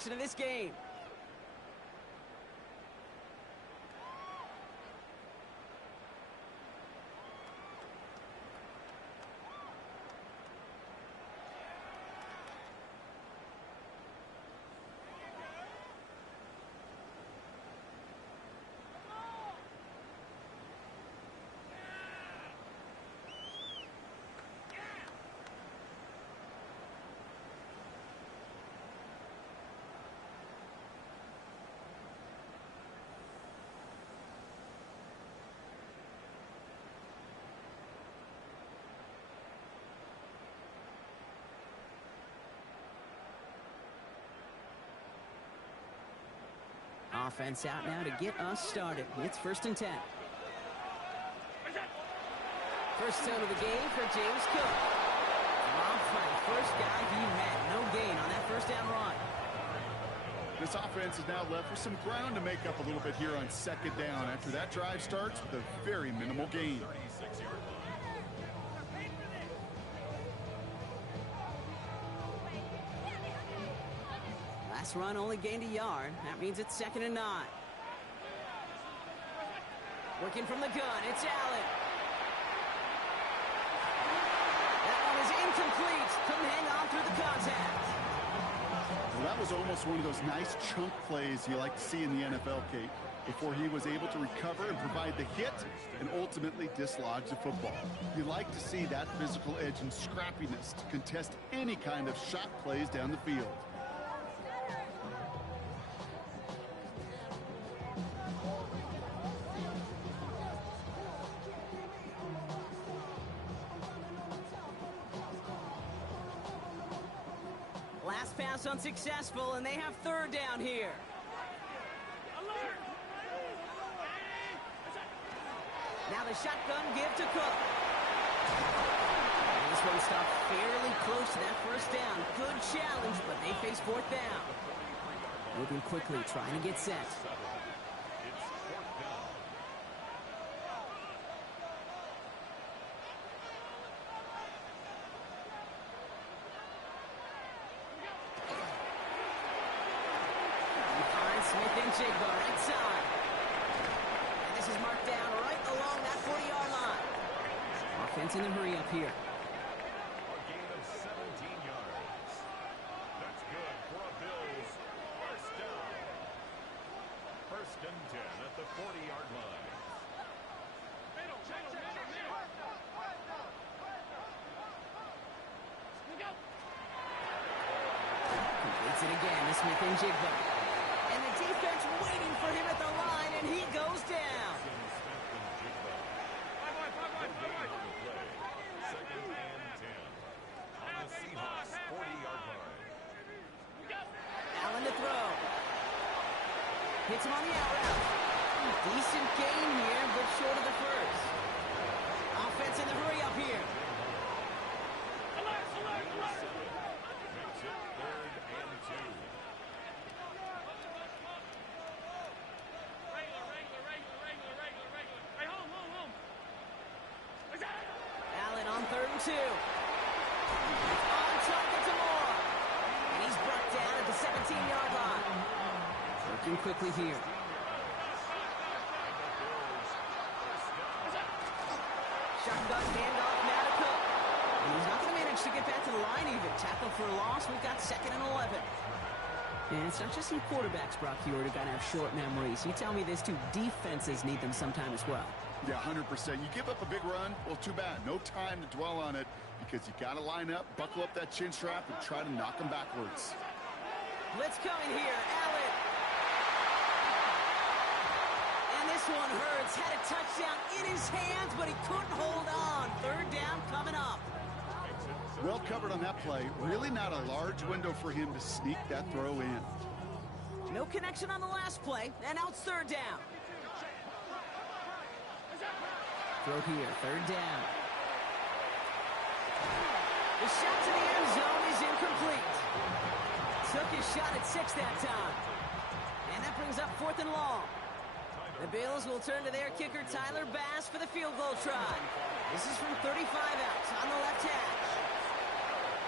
action of this game. Offense out now to get us started. It's 1st and 10. First down of the game for James Cook. Rob play, first guy he met. No gain on that first down run. This offense is now left with some ground to make up a little bit here on 2nd down after that drive starts with a very minimal gain. Last run only gained a yard. That means it's 2nd and 9. Working from the gun, it's Allen. That one is incomplete. Couldn't hang on through the contact. Well, that was almost one of those nice chunk plays you like to see in the NFL, Kate, before he was able to recover and provide the hit and ultimately dislodge the football. You like to see that physical edge and scrappiness to contest any kind of shot plays down the field. Last pass unsuccessful, and they have 3rd down here. Now the shotgun give to Cook. And this one stopped fairly close to that first down. Good challenge, but they face 4th down. Moving quickly, trying to get set. Smith and Jigba right side. And this is marked down right along that 40-yard line. Offense in a hurry up here. A gain of 17 yards. That's good for a Bills first down. 1st and 10 at the 40-yard line. Completes it again to Smith and Jigba. And the defense waiting for him at the line, and he goes down. Allen to throw. Hits him on the out route. Decent gain here, but short of the first. Offense in the hurry up here. Allen on 3rd and 2. On target to Moore. And he's brought down at the 17-yard line. Working quickly here. Shotgun handoff now to Cook. And he's not going to manage to get back to the line even. Tackle for a loss. We've got 2nd and 11. And it's not just some quarterbacks, Brock, who are going to have short memories. You tell me this too, defenses need them sometime as well. Yeah, 100%. You give up a big run, well, too bad. No time to dwell on it because you got to line up, buckle up that chin strap, and try to knock them backwards. Blitz coming here. Allen. And this one hurts. Had a touchdown in his hands, but he couldn't hold on. 3rd down coming up. Well covered on that play. Really not a large window for him to sneak that throw in. No connection on the last play, and now it's 3rd down. Throw here, 3rd down. The shot to the end zone is incomplete. Took his shot at 6 that time. And that brings up 4th and long. The Bills will turn to their kicker, Tyler Bass, for the field goal try. This is from 35 out on the left hash.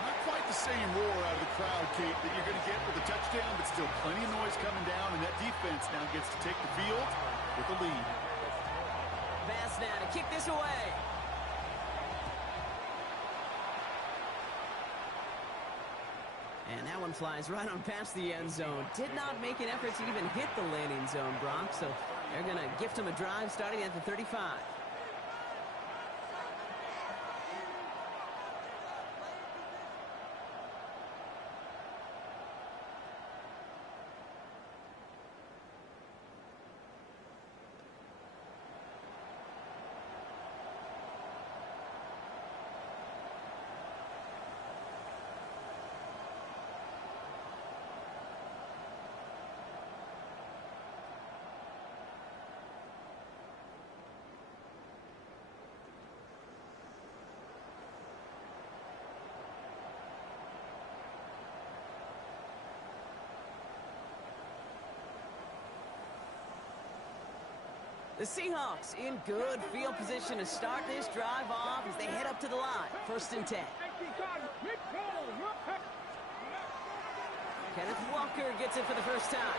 Not quite the same roar out of the crowd, Kate, that you're going to get with a touchdown, but still plenty of noise coming down, and that defense now gets to take the field with the lead. Pass now to kick this away. And that one flies right on past the end zone. Did not make an effort to even hit the landing zone, Brock, so they're going to gift him a drive starting at the 35. The Seahawks in good field position to start this drive off as they head up to the line. 1st and 10. Kenneth Walker gets it for the first time.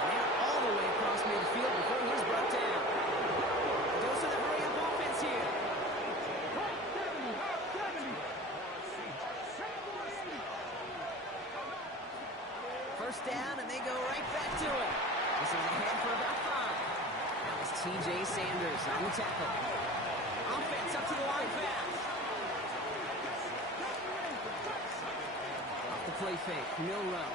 And they're all the way across midfield before he's brought down. Goes to the hurry-up offense here. First down, and they go right back to it. This is ahead for about 5. That was T.J. Sanders on the tackle. Offense up to the line fast. Off the play fake, Milrow.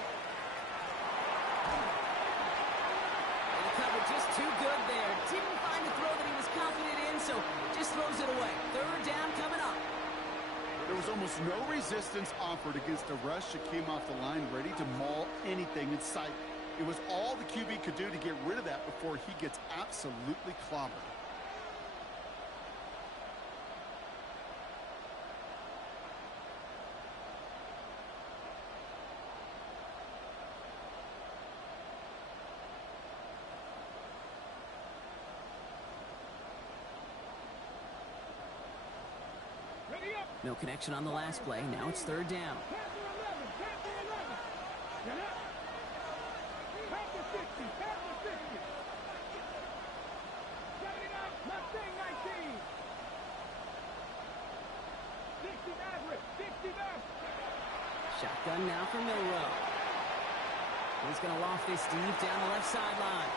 And the cover just too good there. Didn't find the throw that he was confident in, so just throws it away. 3rd down coming up. There was almost no resistance offered against a rush that came off the line ready to maul anything in sight. It was all the QB could do to get rid of that before he gets absolutely clobbered. No connection on the last play. Now it's 3rd down. Shotgun now for Milrow. He's going to loft this deep down the left sideline.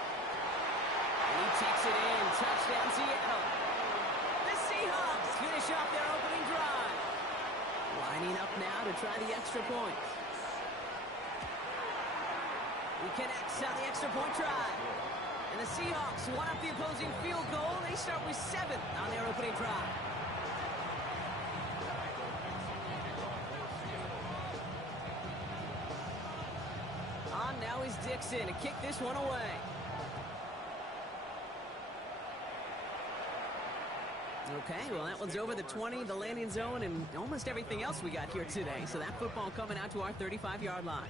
And he takes it in. Touchdown, Seattle. The Seahawks finish off their opening drive. Lining up now to try the extra point. He connects on the extra point try. And the Seahawks one up the opposing field goal. They start with 7 on their opening drive. On now is Dixon to kick this one away. Okay, well, that one's over the 20, the landing zone, and almost everything else we got here today. So that football coming out to our 35-yard line.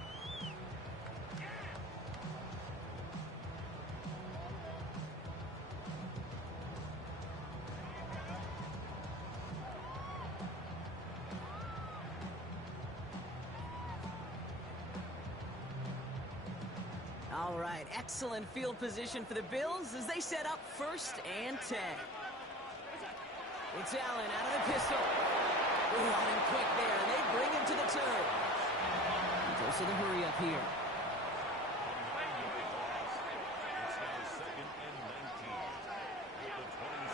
All right, excellent field position for the Bills as they set up 1st and 10. It's Allen out of the pistol. Ooh, on him quick there, and they bring him to the turn. He goes to the hurry up here.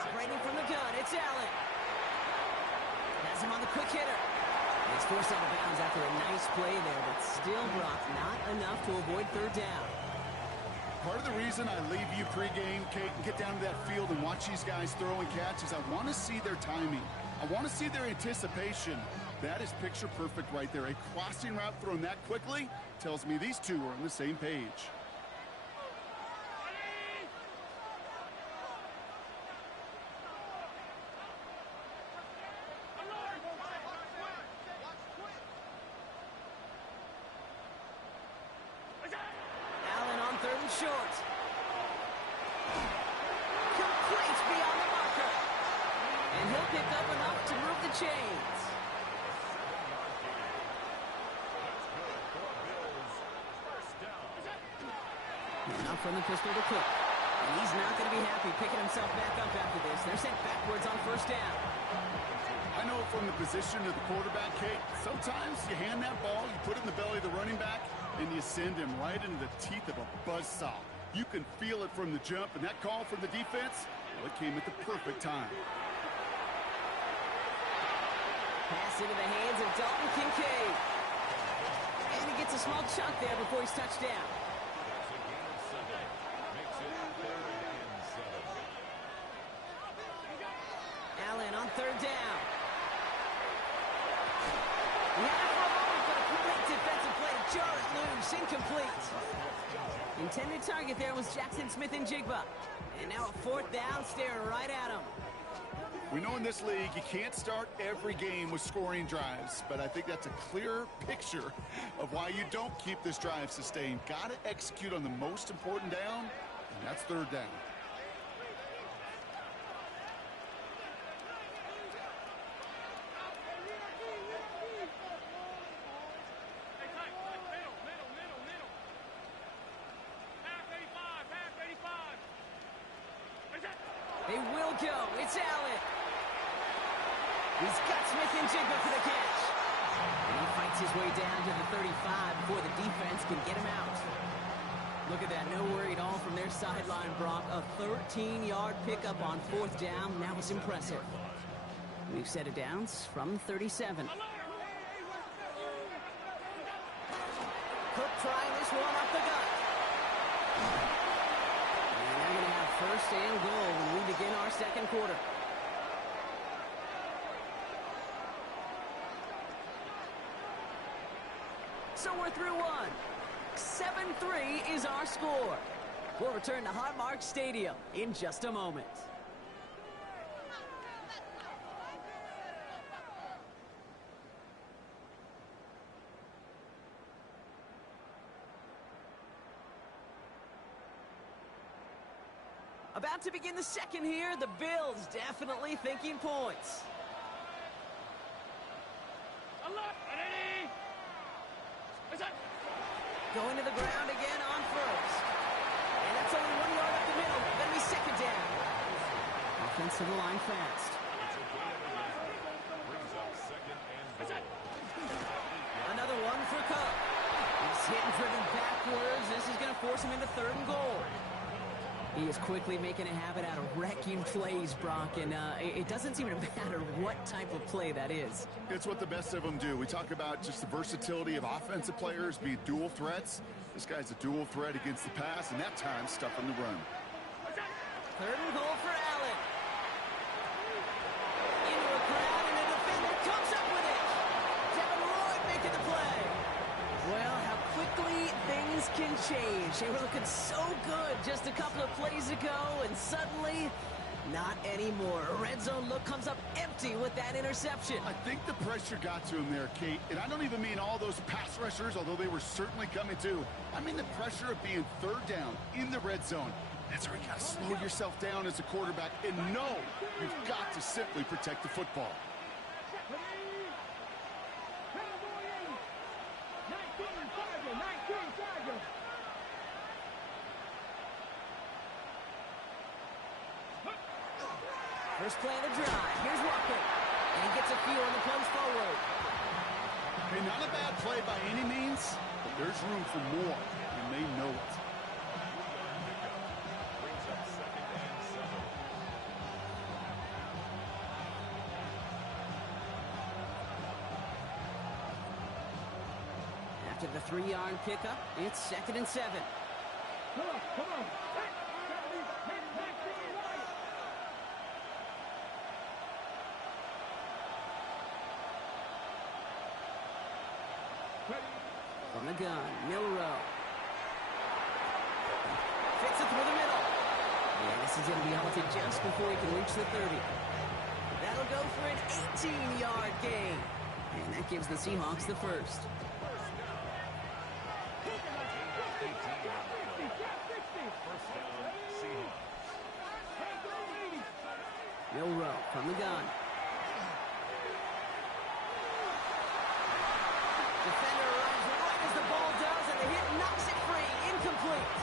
Operating from the gun, it's Allen. Has him on the quick hitter. He's forced out of bounds after a nice play there, but still, Brock, not enough to avoid 3rd down. Part of the reason I leave you pregame, Kate, and get down to that field and watch these guys throw and catch is I want to see their timing. I want to see their anticipation. That is picture perfect right there. A crossing route thrown that quickly tells me these two are on the same page. Short. Complete beyond the marker. And he'll pick up enough to move the chains. Now from the pistol to Cook. And he's not going to be happy picking himself back up after this. They're sent backwards on first down. I know from the position of the quarterback, Kate, sometimes you hand that ball, you put it in the belly of the running back, and you send him right into the teeth of a buzzsaw. You can feel it from the jump, and that call from the defense, well, it came at the perfect time. Pass into the hands of Dalton Kincaid. And he gets a small chunk there before he's touched down. Allen on third down. He had it for a moment, but a great defensive play to jar it loose. Incomplete. Intended target there was Jackson Smith-Njigba. And now a fourth down, staring right at him. We know in this league you can't start every game with scoring drives, but I think that's a clear picture of why you don't keep this drive sustained. Got to execute on the most important down, and that's third down. They will go. It's Allen. He's got Smith-Njigba for the catch. And he fights his way down to the 35 before the defense can get him out. Look at that. No worry at all from their sideline, Brock. A 13-yard pickup on fourth down. That was impressive. We've set it down from 37. Cook trying this one off the gut. And they're going to have first and goal when we begin our second quarter. So we're through one. 7-3 is our score. We'll return to Highmark Stadium in just a moment. About to begin the second here. The Bills definitely thinking points. Going to the ground again on first. And that's only 1 yard up the middle. Going to be second down. Offensive line fast. Another one for Cook. He's hit and driven backwards. This is going to force him into third and goal. He is quickly making a habit out of wrecking plays, Brock, and it doesn't seem to matter what type of play that is. It's what the best of them do. We talk about just the versatility of offensive players being dual threats. This guy's a dual threat against the pass, and that time stuffing the run. Third and goal for Allen. Into a crowd, and the defender comes up with it. Devin Lloyd making the play. Well, how quickly things can change. They were looking so good just a couple of plays ago, and suddenly, not anymore. A red zone look comes up empty with that interception. I think the pressure got to him there, Kate. And I don't even mean all those pass rushers, although they were certainly coming too. I mean the pressure of being third down in the red zone. That's where you got to slow yourself down as a quarterback and know you've got to simply protect the football. First play of the drive. Here's Walker. And he gets a few on the plunge forward. Okay, not a bad play by any means, but there's room for more, and they know it. After the 3-yard pickup, it's 2nd and 7. Come on. From the gun, Milrow. Fits it through the middle. And this is going to be halted just before he can reach the 30. That'll go for an 18-yard gain. And that gives the Seahawks the first. Milrow from the gun. Defender runs right as the ball does, and the hit knocks it free. Incomplete.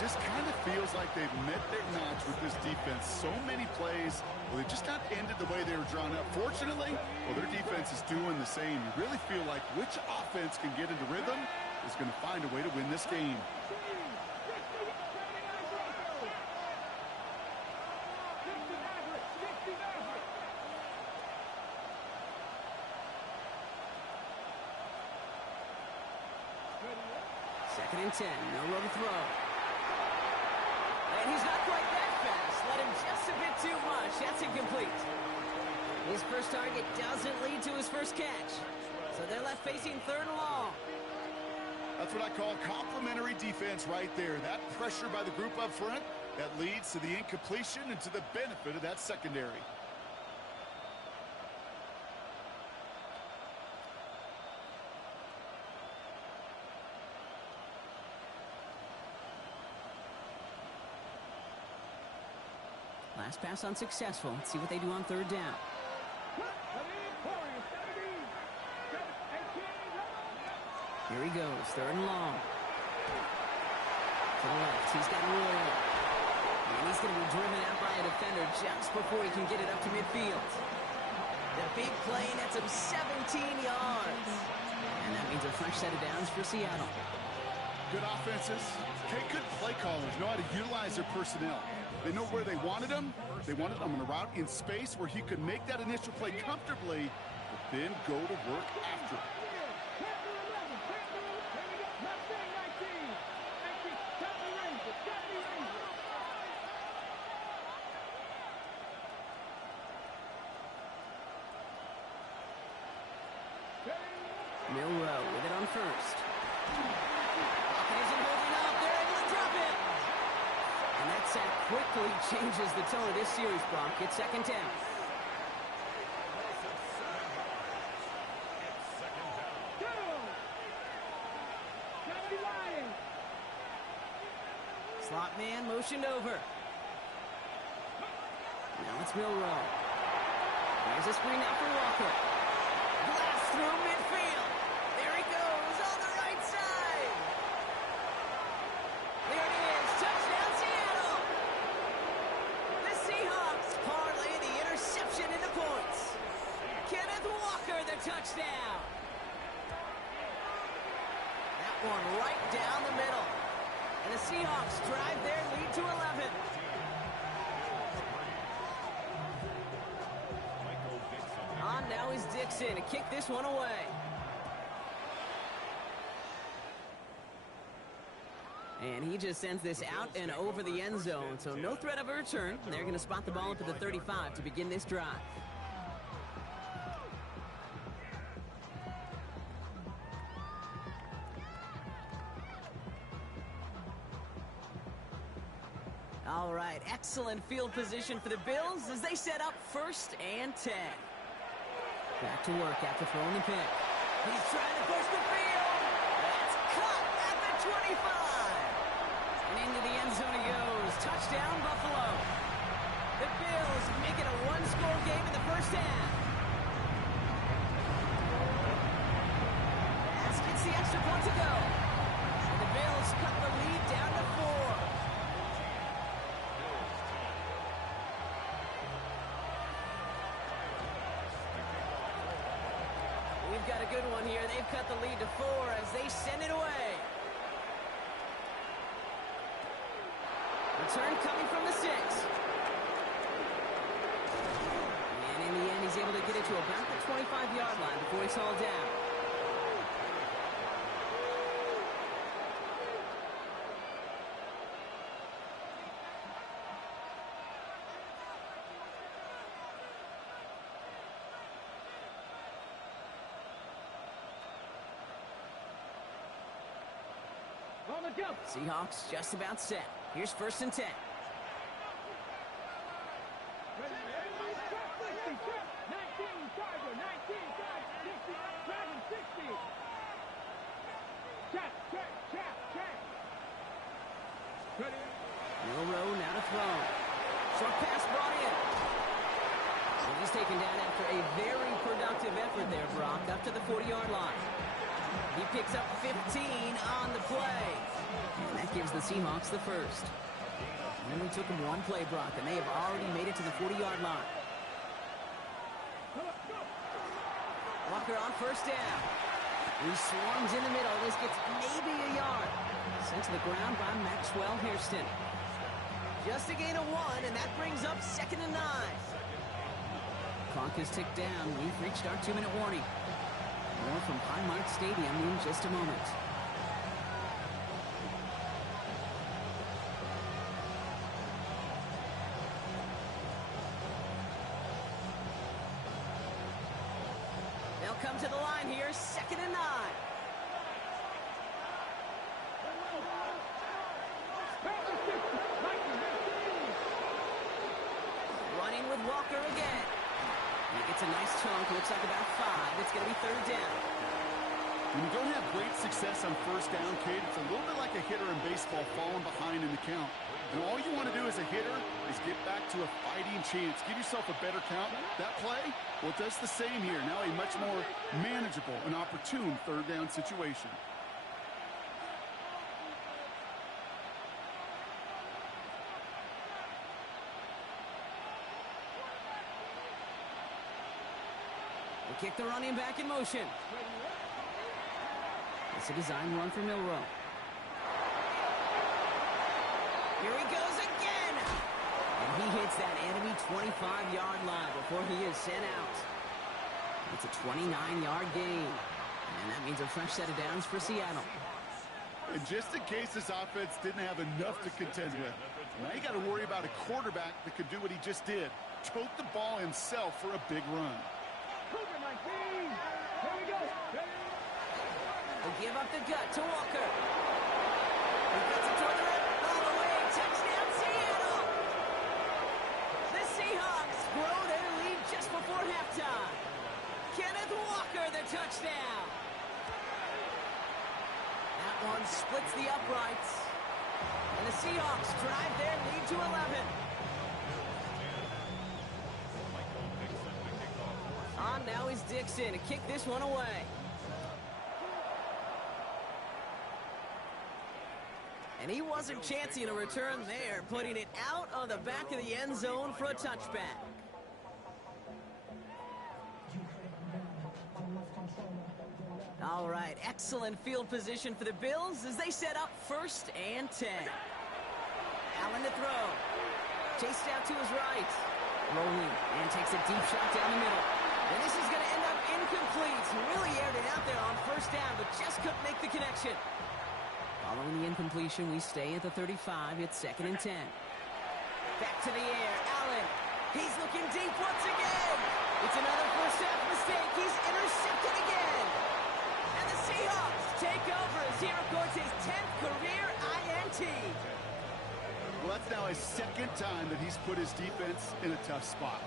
just kind of feels like they've met their match with this defense. So many plays, well, they just not ended the way they were drawn up. Fortunately, well, their defense is doing the same. You really feel like which offense can get into rhythm is going to find a way to win this game. Second and 10, no room to throw. And he's not quite that fast. Let him just a bit too much. That's incomplete. His first target doesn't lead to his first catch. So they're left facing third and long. That's what I call complimentary defense right there. That pressure by the group up front, that leads to the incompletion and to the benefit of that secondary. Last pass unsuccessful. Let's see what they do on third down. Here he goes, third and long. To the left, he's got room. And he's going to be driven out by a defender just before he can get it up to midfield. The big play nets him 17 yards. And that means a fresh set of downs for Seattle. Good offenses. Okay, good play callers know how to utilize their personnel. They know where they wanted him. They wanted him on a route in space where he could make that initial play comfortably, but then go to work after it. Milrow with it on first. Hawkins isn't holding up. They're able to drop it. And that sack quickly changes the tone of this series, Brock. It's second down. Slot man motioned over. Now it's Milrow. There's a screen out for Walker. Blast through midfield. There he goes on the right side. There it is. Touchdown, Seattle. The Seahawks parlay the interception into points. Kenneth Walker, the touchdown. That one right down the middle. And the Seahawks drive their lead to 11. On now is Dixon to kick this one away. And he just sends this out and over the end zone, so no threat of a return. They're going to spot the ball up at the 35 to begin this drive. All right, excellent field position for the Bills as they set up 1st and 10. Back to work after throwing the pick. He's trying to push the field. That's caught at the 25. And into the end zone he goes. Touchdown, Buffalo. The Bills make it a one-score game in the first half. As gets the extra point to go. And the Bills cut the lead down to 4. We've got a good one here. They've cut the lead to 4 as they send it away. Return coming from the 6. And in the end, he's able to get it to about the 25-yard line before he's hauled down. Seahawks just about set. Here's 1st and 10. Milrow now to throw. Short pass brought in. And he's taken down after a very productive effort there, Brock, up to the 40-yard line. He picks up 15 on the play. And that gives the Seahawks the first. Only took them one play, Brock, and they have already made it to the 40-yard line. Walker on first down. He swarms in the middle. This gets maybe a yard. Sent to the ground by Maxwell Hairston. Just a gain of 1, and that brings up 2nd and 9. Clock is ticked down. We've reached our 2-minute warning. More from Highmark Stadium in just a moment. They'll come to the line here, 2nd and 9. Running with Walker again. He gets a nice chunk, looks like about 5. It's going to be 3rd down. When you don't have great success on first down, Kate, it's a little bit like a hitter in baseball falling behind in the count. And all you want to do as a hitter is get back to a fighting chance. Give yourself a better count. That play, well, it does the same here. Now a much more manageable and opportune 3rd down situation. They kick the running back in motion. It's a design run for Milrow. Here he goes again. And he hits that enemy 25-yard line before he is sent out. It's a 29-yard gain. And that means a fresh set of downs for Seattle. And just in case this offense didn't have enough to contend with, now you got to worry about a quarterback that could do what he just did. Choke the ball himself for a big run. They'll give up the gut to Walker. He gets it toward the right. All the way. Touchdown, Seattle. The Seahawks grow their lead just before halftime. Kenneth Walker, the touchdown. That one splits the uprights. And the Seahawks drive their lead to 11. On now is Dixon to kick this one away. And he wasn't chancing a return there, putting it out on the back of the end zone for a touchback. All right, excellent field position for the Bills as they set up 1st and 10. Allen to throw. Chased out to his right. Rolling and takes a deep shot down the middle. And this is going to end up incomplete. Really aired it out there on 1st down, but just couldn't make the connection. Following the incompletion, we stay at the 35. It's 2nd and 10. Back to the air. Allen. He's looking deep once again. It's another first half mistake. He's intercepted again. And the Seahawks take over as he records his 10th career INT. Well, that's now his 2nd time that he's put his defense in a tough spot.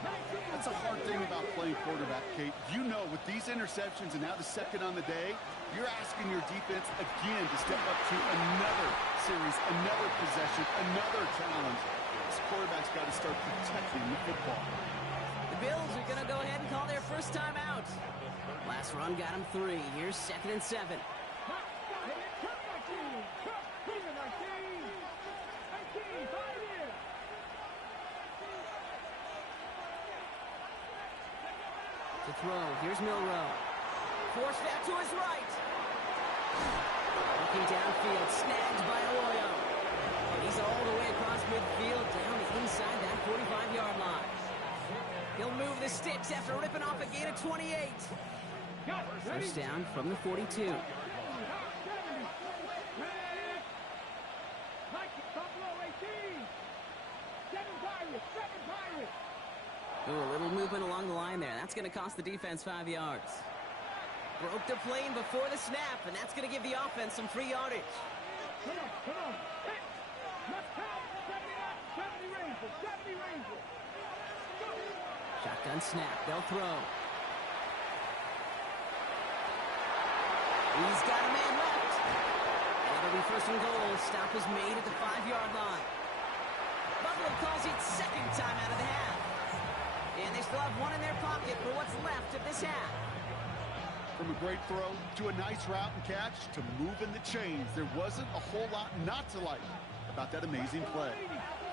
That's a hard thing about playing quarterback, Kate. You know, with these interceptions and now the 2nd on the day, you're asking your defense again to step up to another series, another possession, another challenge. This quarterback's got to start protecting the football. The Bills are going to go ahead and call their first time out. Last run got him 3. Here's 2nd and 7. To throw, here's Milrow. Forced out to his right. Looking downfield, snagged by Arroyo. And he's all the way across midfield, down inside that 45-yard line. He'll move the sticks after ripping off a gain of 28. First down from the 42. Ooh, a little movement along the line there. That's going to cost the defense 5 yards. Broke the plane before the snap, and that's going to give the offense some free yardage. Come on. Hey, let's count. 70 Rangers. Shotgun snap. They'll throw. He's got a man left. And it'll be 1st and goal. Stop is made at the 5-yard line. Buffalo calls it 2nd time out of the half. And they still have 1 in their pocket for what's left of this half. From a great throw to a nice route and catch to moving the chains, there wasn't a whole lot not to like about that amazing play.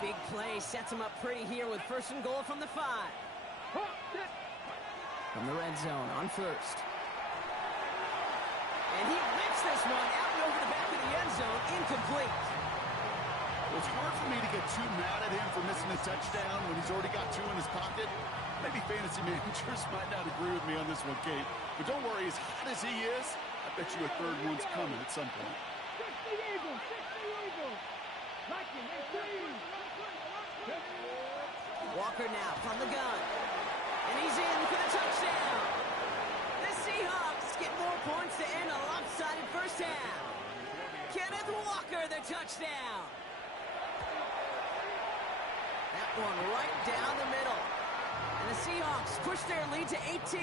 Big play sets him up pretty here with 1st and goal from the 5. From the red zone on 1st. And he whips this one out and over the back of the end zone, incomplete. It's hard for me to get too mad at him for missing a touchdown when he's already got 2 in his pocket. Maybe fantasy managers might not agree with me on this one, Kate. But don't worry, as hot as he is, I bet you a 3rd one's coming at some point. 60 Eagles, 60 Eagles. Like it, Walker now from the gun. And he's in for the touchdown. The Seahawks get more points to end a lopsided first half. Kenneth Walker, the touchdown. That one right down the middle. And the Seahawks push their lead to 18.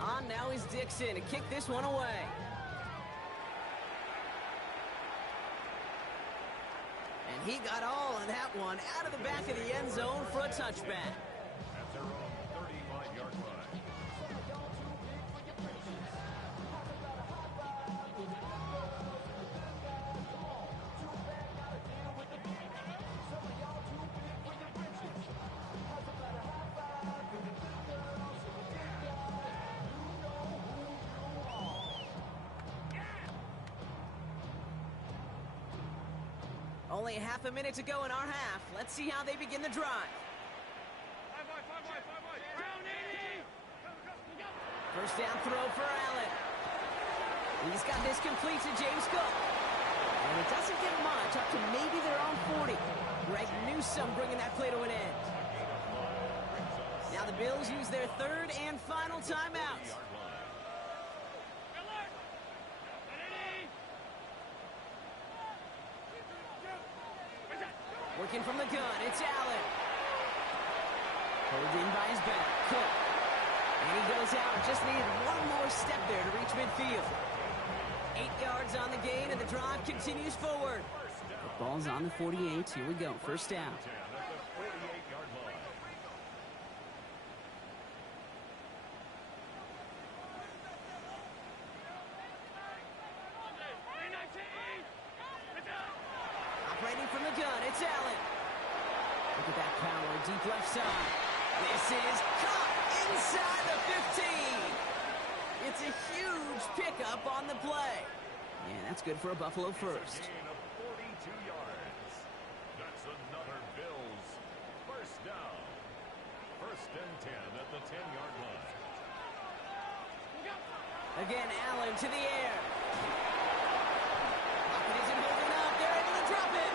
On now is Dixon to kick this one away. And he got all of that one out of the back of the end zone for a touchback. At their own 35-yard line. Only half a minute to go in our half. Let's see how they begin the drive. First down throw for Allen. He's got this complete to James Cook. And it doesn't get much, up to maybe their own 40. Greg Newsome bringing that play to an end. Now the Bills use their 3rd and final timeout. Working from the gun, it's Allen. Pulled in by his back, Cook. And he goes out, just needed one more step there to reach midfield. 8 yards on the gain, and the drive continues forward. The ball's on the 48, here we go, first down. Operating from the gun, it's Allen. Look at that power, deep left side. This is caught inside the 15. It's a huge pickup on the play. Yeah, that's good for a Buffalo first. Gain of 42 yards. That's another Bills first down. 1st and 10 at the 10-yard line. Again, Allen to the air. Pocket isn't holding up. They're able to drop it.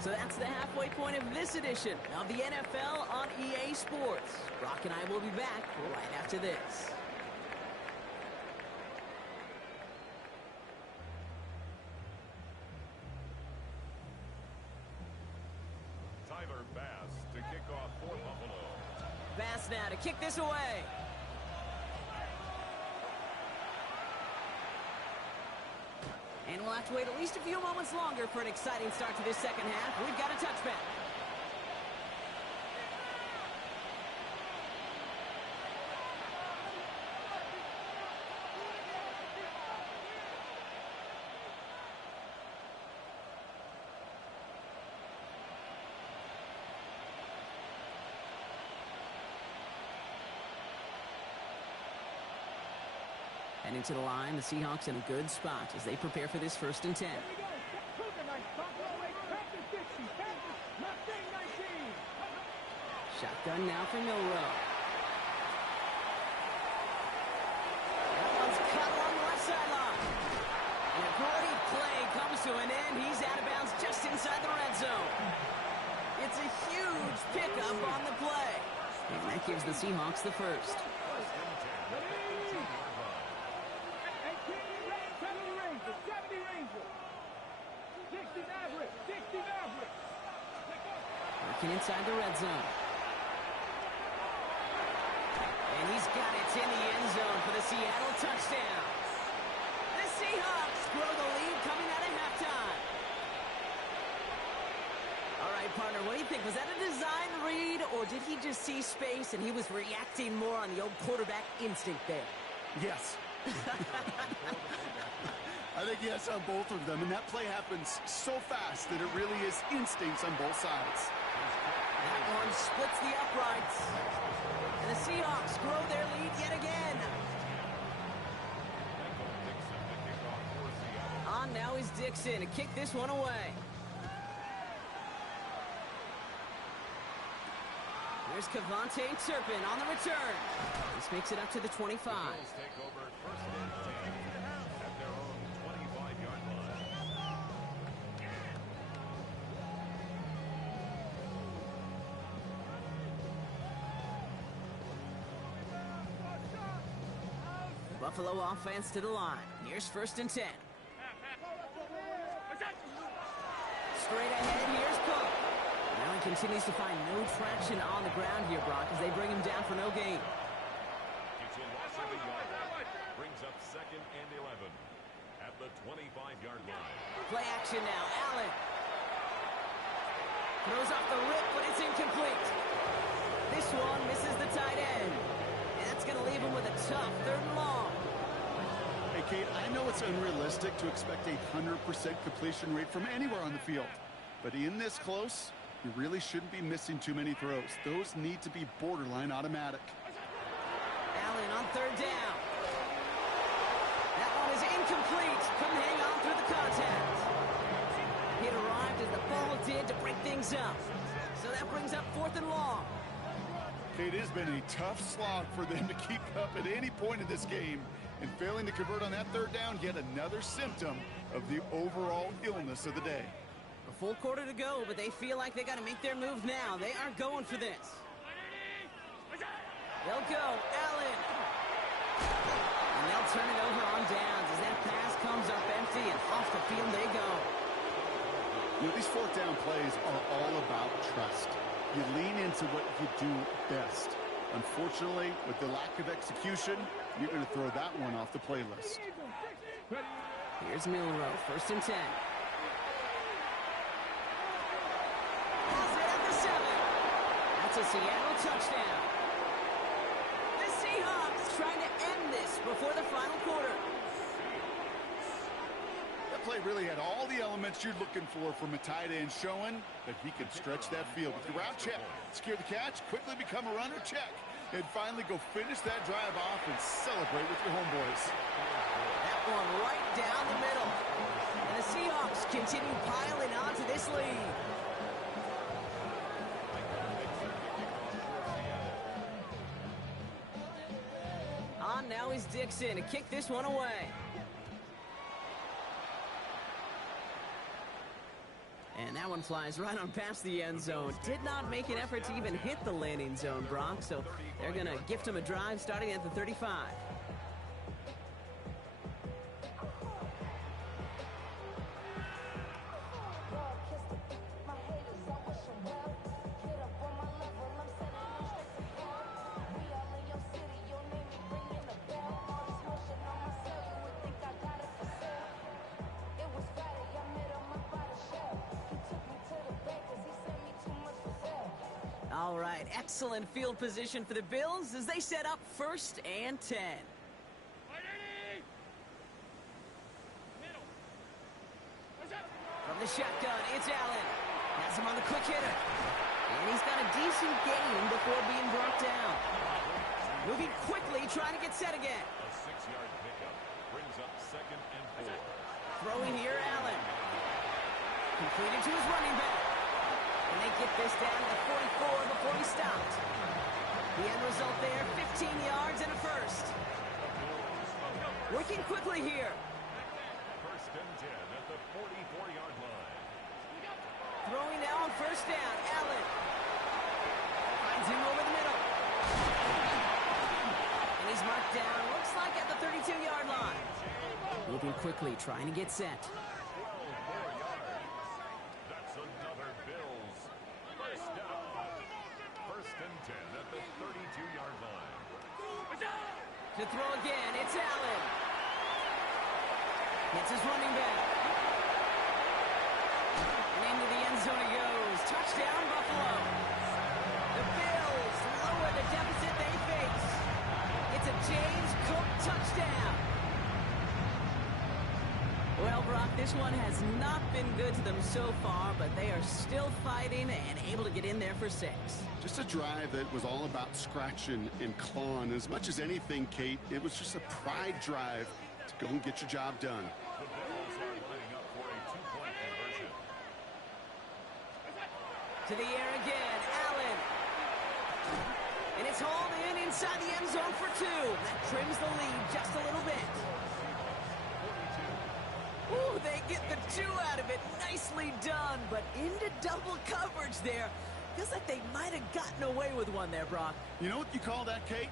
So that's the halfway point of this edition of the NFL on EA Sports. Brock and I will be back right after this. Tyler Bass to kick off for Buffalo. Bass now to kick this away. And we'll have to wait at least a few moments longer for an exciting start to this second half. We've got a touchback. Heading to the line, the Seahawks in a good spot as they prepare for this 1st and 10. Shotgun now for Milrow. That one's cut along the left sideline. And a great play comes to an end. He's out of bounds just inside the red zone. It's a huge pickup on the play. And that gives the Seahawks the first. Working inside the red zone. And he's got it in the end zone for the Seattle touchdown. The Seahawks grow the lead coming out of halftime. All right, partner, what do you think? Was that a design read, or did he just see space and he was reacting more on the old quarterback instinct there? Yes. I think yes on both of them, and that play happens so fast that it really is instincts on both sides. That one splits the uprights. And the Seahawks grow their lead yet again. On now is Dixon to kick this one away. Here's Cavante Turpin on the return. This makes it up to the 25. Take over first and 10 at their own 25-yard line. Buffalo offense to the line. Here's first and 10. Straight ahead, here's Cook. Now he continues to find no traction on the ground here, Brock, as they bring him down for no gain. It's a loss of a yard. Brings up second and 11 at the 25-yard line. Play action now. Allen throws off the rip, but it's incomplete. This one misses the tight end. And that's going to leave him with a tough third and long. Hey, Kate, I know it's unrealistic to expect a 100% completion rate from anywhere on the field. But in this close, you really shouldn't be missing too many throws. Those need to be borderline automatic. Allen on third down. That one is incomplete. Couldn't hang on through the contact. It arrived as the ball did to break things up. So that brings up fourth and long. It has been a tough slog for them to keep up at any point in this game. And failing to convert on that third down, yet another symptom of the overall illness of the day. A full quarter to go, but they feel like they got to make their move now. They are going for this. They'll go. Allen. And they'll turn it over on downs as that pass comes up empty, and off the field they go. You know, these fourth down plays are all about trust. You lean into what you do best. Unfortunately, with the lack of execution, you're going to throw that one off the playlist. Here's Milrow, first and 10. Has it at the 7. That's a Seattle touchdown. The Seahawks trying to end this before the final quarter. That play really had all the elements you're looking for from a tight end, showing that he can stretch that field with the route check, secure the catch, quickly become a runner check, and finally go finish that drive off and celebrate with your homeboys. That one right down the middle. And the Seahawks continue piling on to this lead. On now is Dixon to kick this one away. And that one flies right on past the end zone. Did not make an effort to even hit the landing zone, Brock. So they're going to gift him a drive starting at the 35. All right, excellent field position for the Bills as they set up first and 10. From the shotgun, it's Allen. Has him on the quick hitter. And he's got a decent gain before being brought down. Moving quickly, trying to get set again. A 6-yard pickup brings up second and 4. Throwing here, Allen. Completed to his running back. And they get this down to the 44 before he stopped. The end result there, 15 yards and a first. Working quickly here. First and 10 at the 44-yard line. Throwing now on first down, Allen. Finds him over the middle. And he's marked down, looks like at the 32-yard line. Moving quickly, trying to get set. 12 more yards. That's another Bills first down. First and 10 at the 32-yard line. To throw again, it's Allen. It's his running back. And into the end zone it goes. Touchdown, Buffalo. The Bills lower the deficit they face. It's a James Cook touchdown. Well, Brock, this one has not been good to them so far, but they are still fighting and able to get in there for 6. Just a drive that was all about scratching and clawing. As much as anything, Kate, it was just a pride drive to go and get your job done. The Bills are lining up for a 2-point conversion. To the air again, Allen. And it's hauled in inside the end zone for 2. That trims the lead just a little bit. Ooh, they get the 2 out of it. Nicely done, but into double coverage there. Feels like they might have gotten away with one there, Brock. You know what you call that, Kate?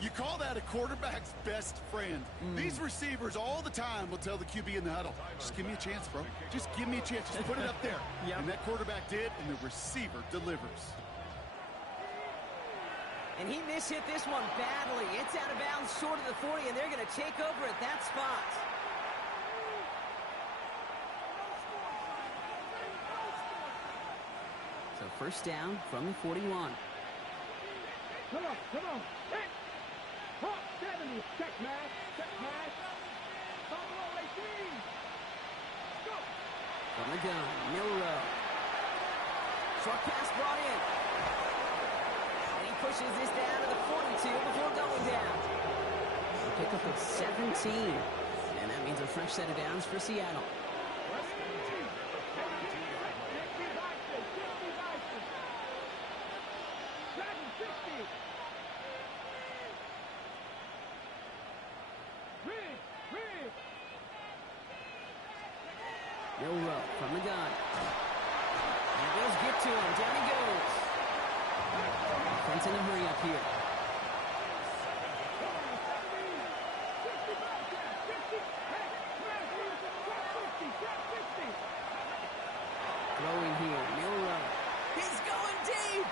You call that a quarterback's best friend. These receivers all the time will tell the QB in the huddle, just give me a chance, bro. Just give me a chance. Just put it up there. Yep. And that quarterback did, and the receiver delivers. And he mishit this one badly. It's out of bounds short of the 40, and they're going to take over at that spot. So first down from the 41. Come on, come on. Hey. Hop, 70. Check, man. Check, man. Buffalo 18. Go. From the gun, Milrow. Short pass brought in. And he pushes this down to the 42 before going down. A pickup of 17. And that means a fresh set of downs for Seattle. Milrow from the gun. And Bills get to him. Down he goes. Offense in a hurry up here. Throwing here. Milrow. He's going deep.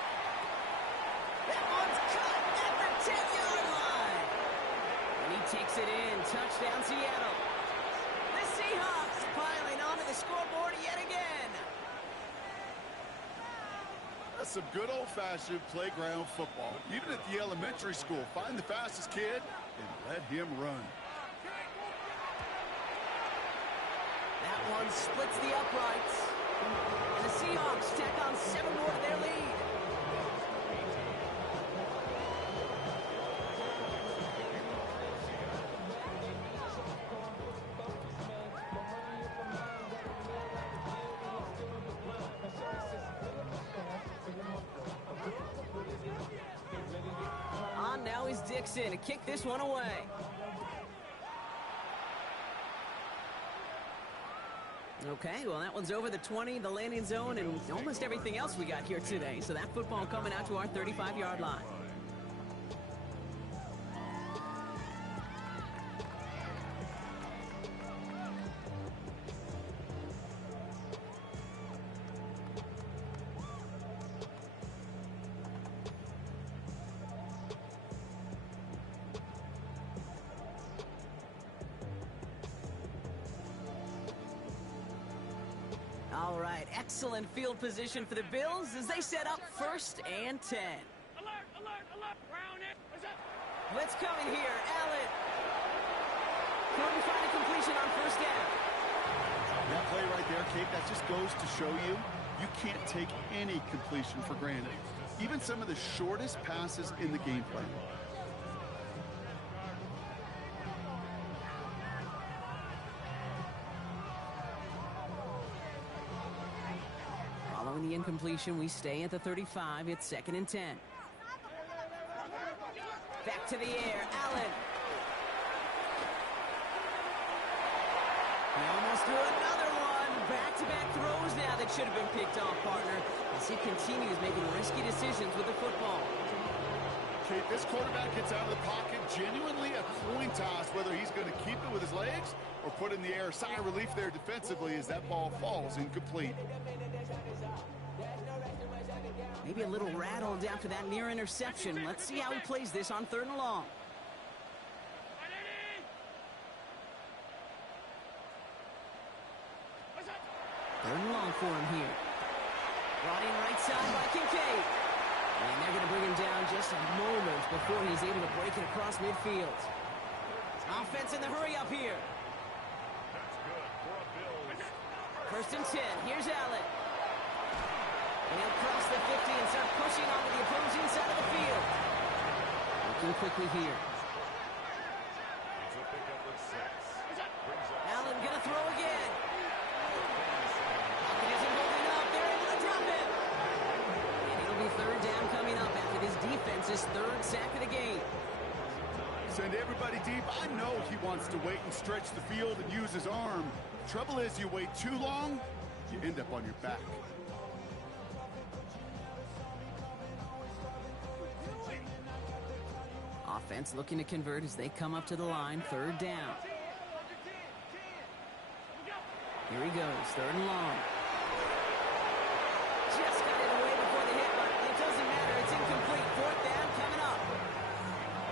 That one's cut at the 10-yard line. And he takes it in. Touchdown, Seattle. The Seahawks piling onto the scoreboard yet again. That's some good old-fashioned playground football. Even at the elementary school, find the fastest kid and let him run. That one splits the uprights. And the Seahawks tack on 7 more to their lead. On now is Dixon to kick this one away. Okay, well, that one's over the 20, the landing zone, and almost everything else we got here today. So that football coming out to our 35-yard line. All right, excellent field position for the Bills as they set up 1st and 10. Alert, alert, alert. Round it. Blitz coming here. Allen. Couldn't find a completion on 1st down. That play right there, Kate, that just goes to show you, you can't take any completion for granted. Even some of the shortest passes in the game plan. Following the incompletion, we stay at the 35. It's 2nd and 10. Back to the air. Allen. He almost threw another one. Back-to-back throws now that should have been picked off, partner, as he continues making risky decisions with the football. Kate, this quarterback gets out of the pocket, genuinely a coin toss whether he's going to keep it with his legs or put in the air. Sigh of relief there defensively as that ball falls incomplete. Maybe a little rattled after that near interception. Let's see how he plays this on 3rd and long. for him here. Brought in right side by Kincaid. And they're going to bring him down just a moment before he's able to break it across midfield. Offense in the hurry-up here. That's good for a Bills. First and 10. Here's Allen. And he'll cross the 50 and start pushing onto the opposing side of the field. Looking quickly here. It's a pickup of 6. Brings up Allen going to throw again. Pocket isn't holding up. They're able to drop him. And it'll be third down coming up after this defense's third sack of the game. Send everybody deep. I know he wants to wait and stretch the field and use his arm. Trouble is, you wait too long, you end up on your back. Offense looking to convert as they come up to the line. Third down. Here he goes. Third and long. Just got it away before the hit, but it doesn't matter. It's incomplete. Fourth down coming up.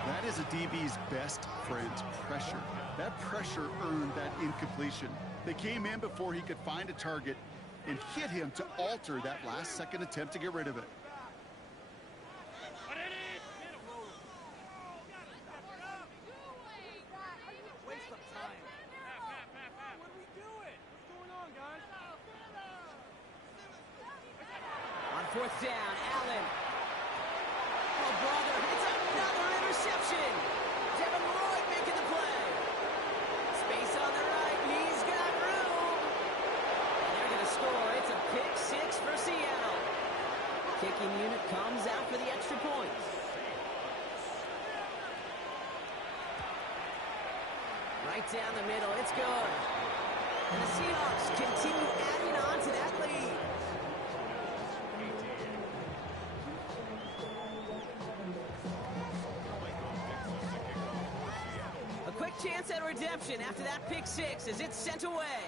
That is a DB's best friend, pressure. That pressure earned that incompletion. They came in before he could find a target and hit him to alter that last-second attempt to get rid of it. Fourth down, Allen. Oh, brother, it's another interception. Devin Lloyd making the play. Space on the right, he's got room. And they're going to score. It's a pick 6 for Seattle. Kicking unit comes out for the extra point. Right down the middle, it's good. And the Seahawks continue adding on to that lead. Chance at redemption after that pick 6 as it's sent away.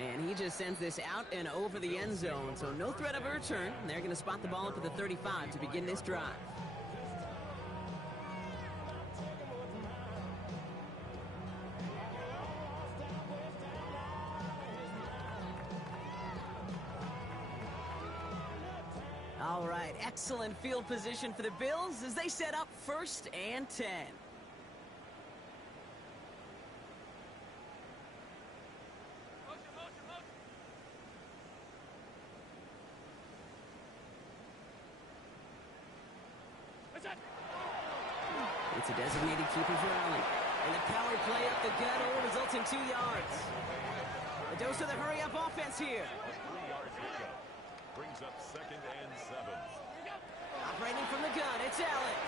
And he just sends this out and over the end zone, so no threat of a return. They're going to spot the ball up at the 35 to begin this drive. All right, excellent field position for the Bills as they set up first and 10. It's a designated keeper for Allen. And the power play up the gut will result in 2 yards. A dose of the hurry-up offense here. 3-yard pickup. Brings up 2nd and 7. Operating from the gun, it's Allen.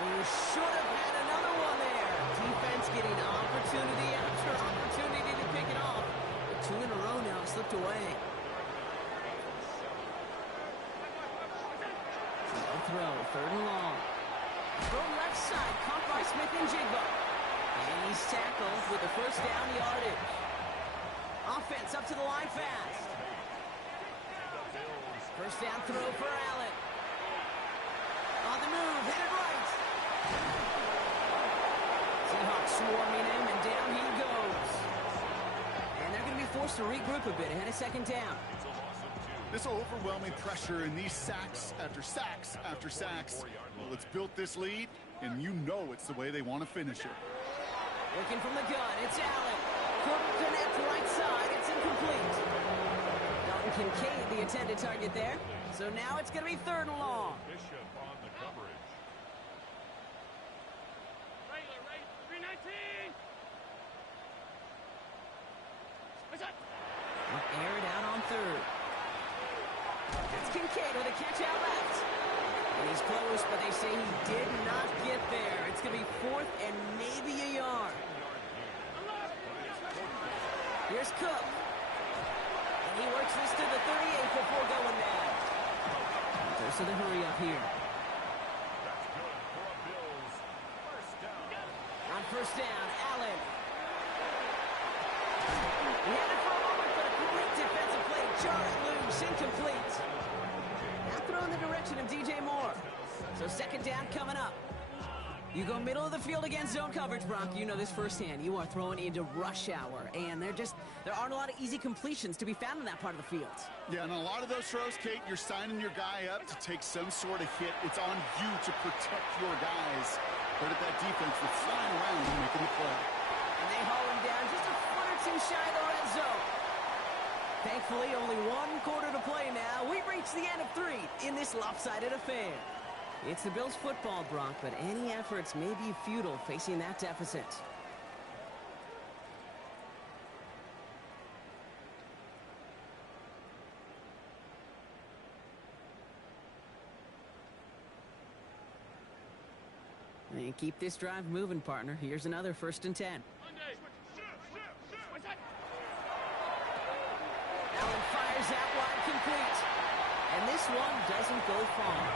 Who should have had another one there. Defense getting opportunity after opportunity to pick it off. But 2 in a row now slipped away. No throw, third and long. Throw left side, caught by Smith and Jigba. And he's tackled with the first down yardage. Offense up to the line fast. First down throw for Allen. On the move, headed right. Seahawks swarming him, and down he goes. And they're going to be forced to regroup a bit ahead of second down. This overwhelming pressure and these sacks after sacks after sacks. Well, it's built this lead, and you know it's the way they want to finish it. Working from the gun, it's Allen. Couldn't connect right side, it's incomplete. Dalton Kincaid, the intended target there. So now it's going to be third and long. Bishop on the coverage. Right, 319. Aired out on third. It's Kincaid with a catch out left. And he's close, but they say he did not get there. It's going to be fourth and maybe a yard. Here's Cook. And he works this to the 38 before going down. Goes to the hurry up here. That's good for a Bills. First down. On first down, Allen. He had it for a moment, but a great defensive play. Jarred loose, incomplete. Now throw in the direction of DJ Moore. So second down coming up. You go middle of the field against zone coverage, Brock. You know this firsthand. You are throwing into rush hour, and there aren't a lot of easy completions to be found in that part of the field. Yeah, and a lot of those throws, Kate, you're signing your guy up to take some sort of hit. It's on you to protect your guys. But at that defense, they're flying around and making the play. And they haul him down just a foot or two shy of the red zone. Thankfully, only one quarter to play now. We've reached the end of 3 in this lopsided affair. It's the Bills' football, Brock, but any efforts may be futile facing that deficit. And keep this drive moving, partner. Here's another 1st and 10. Allen fires out wide, complete. And this one doesn't go far.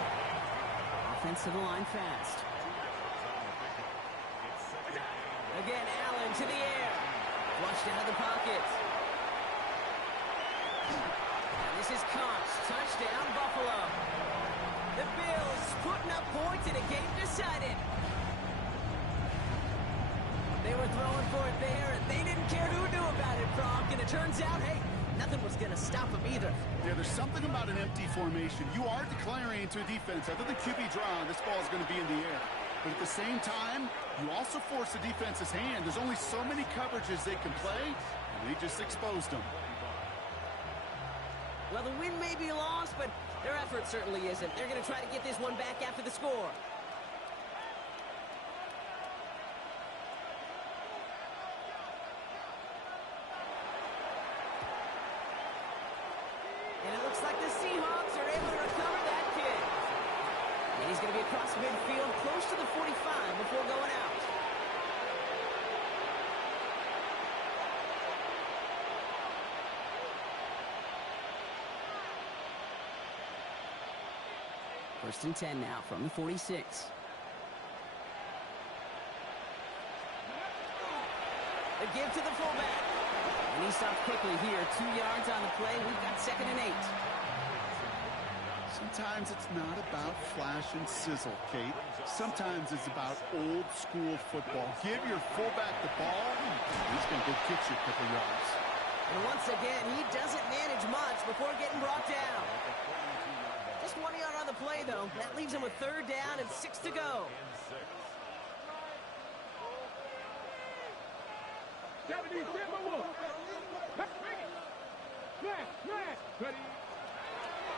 Offensive line fast. Again, Allen to the air. Flushed out of the pocket. And this is caught. Touchdown, Buffalo. The Bills putting up points in a game decided. They were throwing for it there, and they didn't care who knew about it, Brock. And it turns out, hey, nothing was going to stop them either. Yeah, there's something about an empty formation. You are declaring to a defense, after the QB draw, this ball is going to be in the air. But at the same time, you also force the defense's hand. There's only so many coverages they can play, and they just exposed them. Well, the win may be lost, but their effort certainly isn't. They're going to try to get this one back after the score. And it looks like the Seahawks are able to recover that kick. And he's going to be across midfield, close to the 45 before going out. First and 10 now from the 46. A give to the fullback. And he stops quickly here. 2 yards on the play. We've got 2nd and 8. Sometimes it's not about flash and sizzle, Kate. Sometimes it's about old school football. Give your fullback the ball, he's going to go get you a couple yards. And once again, he doesn't manage much before getting brought down. Just 1 yard on the play, though. That leaves him with 3rd down and 6 to go.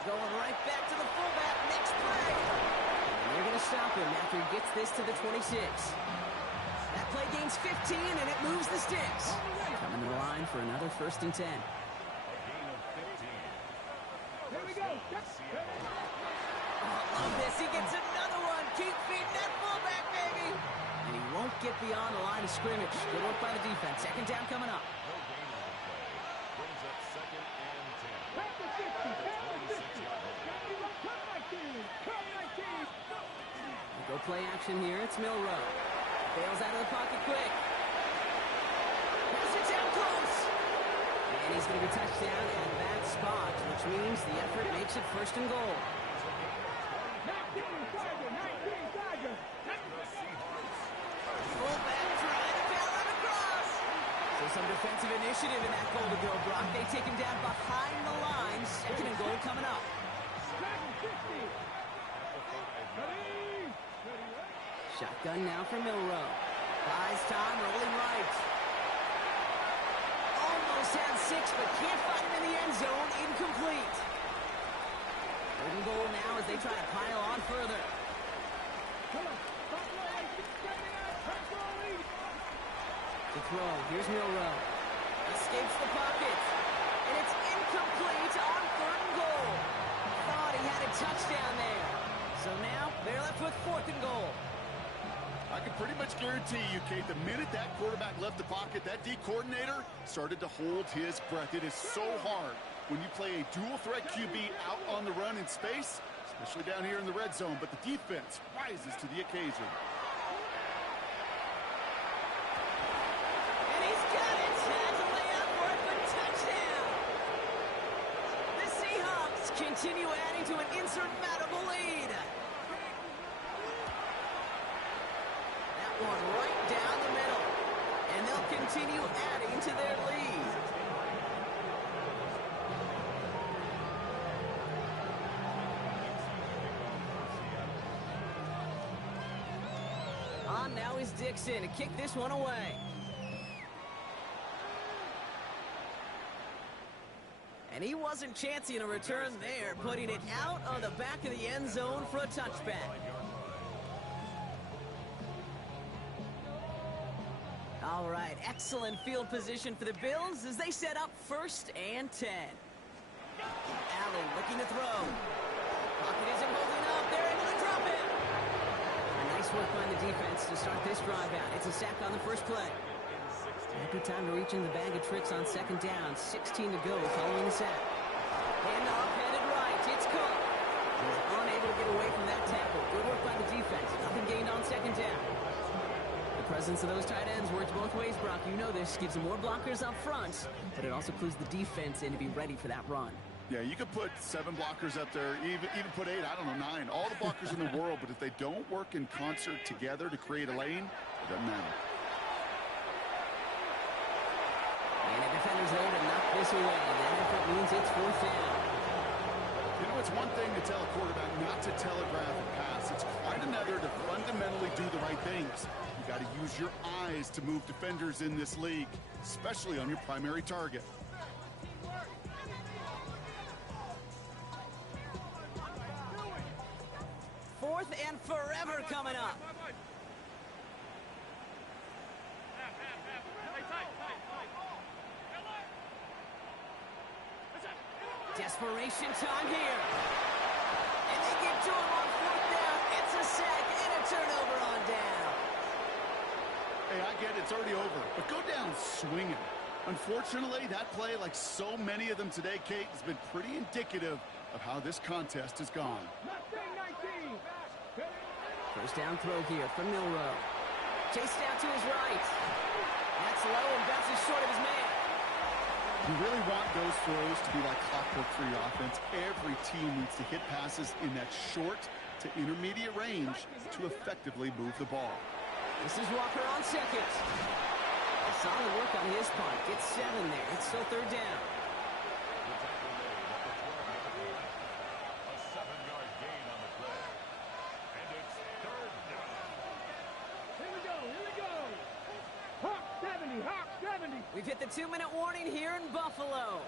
Going right back to the fullback. Next play. And they're going to stop him after he gets this to the 26. That play gains 15, and it moves the sticks. Coming to the line for another 1st and 10. Here we go. Oh, love this. He gets another one. Keep feeding that fullback, baby. And he won't get beyond the line of scrimmage. Good work by the defense. 2nd down coming up. Go play action here. It's Milrow. Bails out of the pocket quick. Pass it down close. And he's going to be touched down at that spot, which means the effort makes it 1st and goal. Fullback trying to bail out across. So some defensive initiative in that goal to go, Brock. They take him down behind the line. 2nd and goal coming up. Shotgun now for Milrow. Buys time, rolling right. Almost had 6, but can't find him in the end zone. Incomplete. 3rd and goal now as they try to pile on further. The throw. Here's Milrow. Escapes the pocket. And it's incomplete on 3rd and goal. Thought he had a touchdown there. So now they're left with 4th and goal. I can pretty much guarantee you, Kate, the minute that quarterback left the pocket, that D coordinator started to hold his breath. It is so hard when you play a dual threat QB out on the run in space, especially down here in the red zone, but the defense rises to the occasion. And he's got it. Has a layup for it, but touchdown. The Seahawks continue adding to an insurmountable lead. one right down the middle. And they'll continue adding to their lead. On now is Dixon to kick this one away. And he wasn't chancing a return there, putting it out on the back of the end zone for a touchback. All right, excellent field position for the Bills as they set up 1st and 10. Allen looking to throw. Pocket isn't holding up. They're able to drop it. Nice work by the defense to start this drive out. It's a sack on the first play. A good time to reach in the bag of tricks on 2nd down. 16 to go following the sack. Hand off, headed right. It's Cook. He's unable to get away from that tackle. Good work by the defense. Nothing gained on 2nd down. The presence of those tight ends works both ways, Brock. You know this. Gives them more blockers up front, but it also clues the defense in to be ready for that run. Yeah, you could put 7 blockers up there, even put 8, I don't know, 9. All the blockers in the world, but if they don't work in concert together to create a lane, it doesn't matter. And the defender's there to knock this away. That effort means it's 4th down. You know, it's one thing to tell a quarterback not to telegraph a pass. It's quite another to fundamentally do the right things. You got to use your eyes to move defenders in this league, especially on your primary target. 4th and forever coming up. Desperation time here. And they get to him on 4th down. It's a sack and a turnover on down. Hey, I get it. It's already over. But go down swinging. Unfortunately, that play, like so many of them today, Kate, has been pretty indicative of how this contest has gone. 1st down throw here from Milroe. Chased out to his right. That's low and bounces short of his man. You really want those throws to be like clockwork for your offense. Every team needs to hit passes in that short to intermediate range to effectively move the ball. This is Walker on 2nd. Solid work on his part. Gets 7 there. It's still 3rd down. A 7-yard gain on the play. And it's 3rd down. Here we go. Hawk 70. We've hit the 2-minute warning here in Buffalo.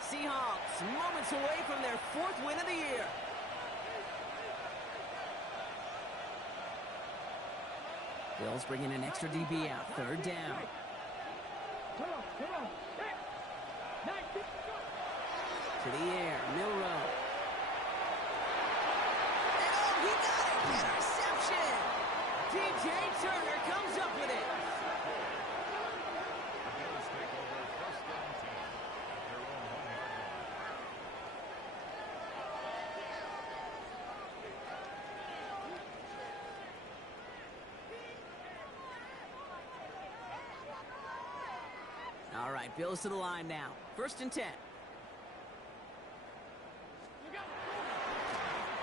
Seahawks moments away from their 4th win of the year. Bills bringing an extra DB out. 3rd down. Come on. To the air. Milroe. Oh, he got it. Interception. DJ Turner comes up with it. The Bills take over 1st and 10 at their own home-yard line. All right, Bills to the line now. 1st and 10.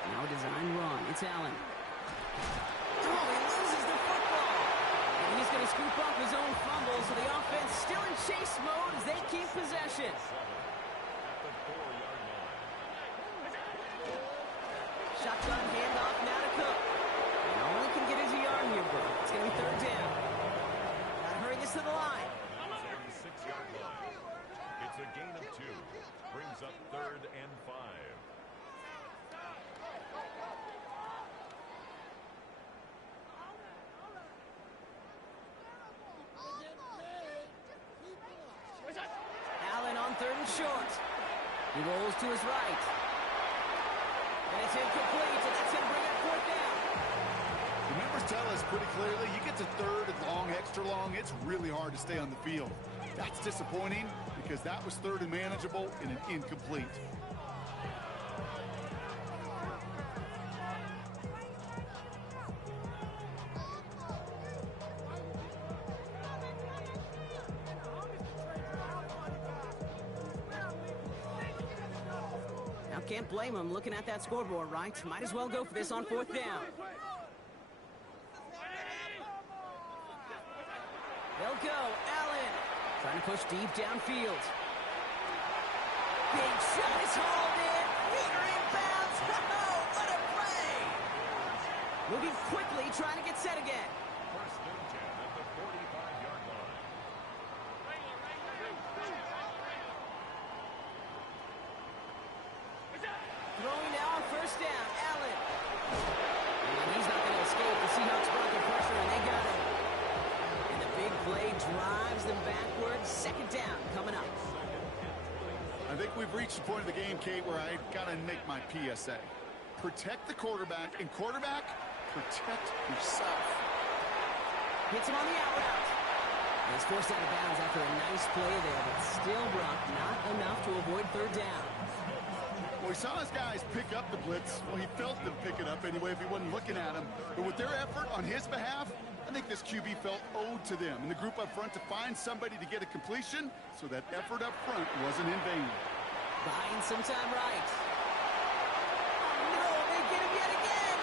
Now a design run. It's Allen. Oh, he loses the football. And he's going to scoop up his own fumble, so the offense still in chase mode as they keep possession. At the 4-yard line. Shotgun handoff now to Cook. And only can get his yard here, bro. It's going to be 3rd down. Got to hurry this to the line. 6-yard line. It's a gain of 2. Brings up 3rd and 5. Allen on 3rd and short. He rolls to his right. And it's incomplete, and that's going to bring up 4th down. The numbers tell us pretty clearly, you get to 3rd and long, extra long, it's really hard to stay on the field. That's disappointing because that was 3rd and manageable and an incomplete. Now can't blame him looking at that scoreboard, right? Might as well go for this on 4th down. go. Allen trying to push deep downfield. Big shot is hauled in. Peter inbounds. Oh, what a play! Moving quickly, trying to get set again. First and 10 at the 45-yard line. Throwing now on first down. Allen. And he's not going to escape. The Seahawks brought the pressure, and they got him. And the big play drives them backwards. Second down coming up. I think we've reached the point of the game, Kate, where I got to make my PSA. Protect the quarterback, and quarterback, protect yourself. Hits him on the out route. He's forced out of bounds after a nice play there, but still, Brock, not enough to avoid third down. Well, he saw his guys pick up the blitz. Well, he felt them pick it up anyway if he wasn't looking at him. But with their effort on his behalf, I think this QB felt owed to them and the group up front to find somebody to get a completion, so that effort up front wasn't in vain. Buying some time right. Oh, no, they get him yet again.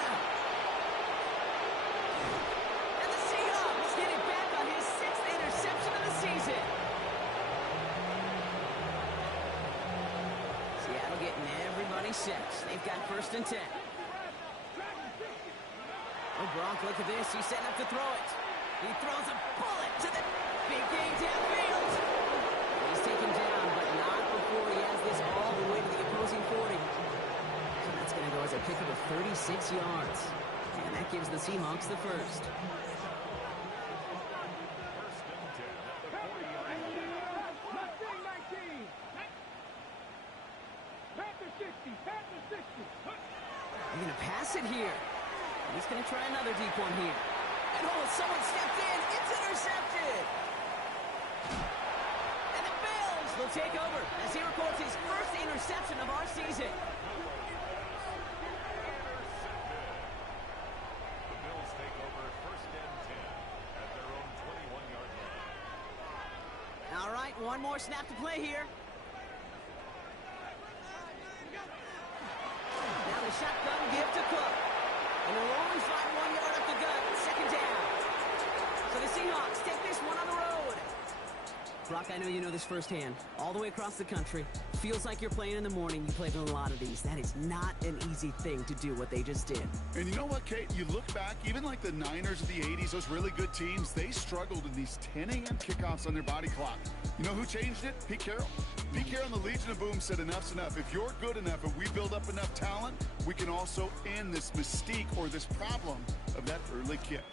And the Seahawks get it back on his 6th interception of the season. Seattle getting everybody set. They've got first and 10. Oh, Brock, look at this. He's setting up to throw it. He throws a bullet to the big game downfield. He's taken down, but not before he has this all the way to the opposing 40. So that's going to go as a pickup of 36 yards. And that gives the Seahawks the first. First and 10 at the 40-yard line. Panther 60, Panther 60. They're going to pass it here. He's going to try another deep one here. And oh, someone stepped in. It's intercepted. And the Bills will take over as he records his first interception of our season. The Bills take over first and 10 at their own 21-yard line. All right, one more snap to play here. Now the shotgun give to Cook. And they'll only find 1 yard up the gut. Second down. So the Seahawks take this one on the road. Brock, I know you know this firsthand. All the way across the country. Feels like you're playing in the morning. You played in a lot of these. That is not an easy thing to do, what they just did. And you know what, Kate? You look back, even like the Niners of the 80s, those really good teams, they struggled in these 10 a.m. kickoffs on their body clock. You know who changed it? Pete Carroll. Pete Carroll and the Legion of Boom said enough's enough. If you're good enough, if we build up enough talent, we can also end this mystique or this problem of that early kick.